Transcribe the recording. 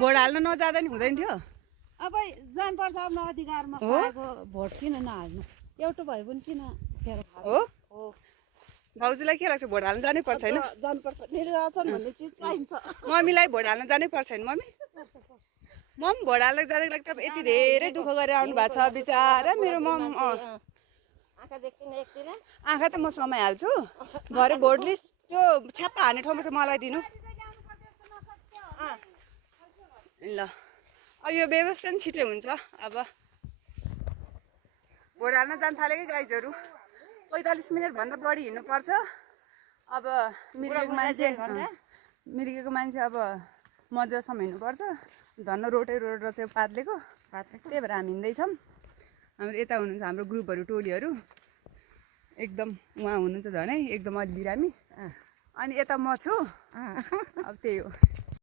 vote हाल्न नजाँदा नि हुँदैन थियो अब जानुपर्छ आफ्नो अधिकारमा पाएको भोट किन नहाल्नु एउटा भए पनि किन हो भाउजूलाई के लाग्छ भोट हाल्न जानै पर्छ होइन जानुपर्छ निर्वाचन भन्ने चिज चाहिन्छ मम्मीलाई भोट हाल्न जानै पर्छ होइन मम्मी मम भोट हाल्न जानको लागि त यति धेरै दुःख गरेर आउनु भएको छ बिचारा मेरो मम आँखा त म समाइहाल्छु भरे भोट लिस्ट त्यो छ्याप्पा हान्ने ठाउँमा चाहिँ मलाई दिनु ल यो व्यवस्था पनि छिटै हुन्छ अब भोट हाल्न जान थाले कि गाइजहरू 45 मिनटभन्दा बढी हिँड्नुपर्छ अब मिर्गेको मान्छे अब मजासम्म हिँड्नुपर्छ धन्न रोड चाहिँ पातलेको त्यही भएर हामी हिँड्दैछौँ हाम्रो यता हुनुहुन्छ हाम्रो ग्रुपहरू टोलीहरू एकदम उहाँ हुनुहुन्छ झनै एकदम अलि बिरामी अनि यता म छु अब त्यही हो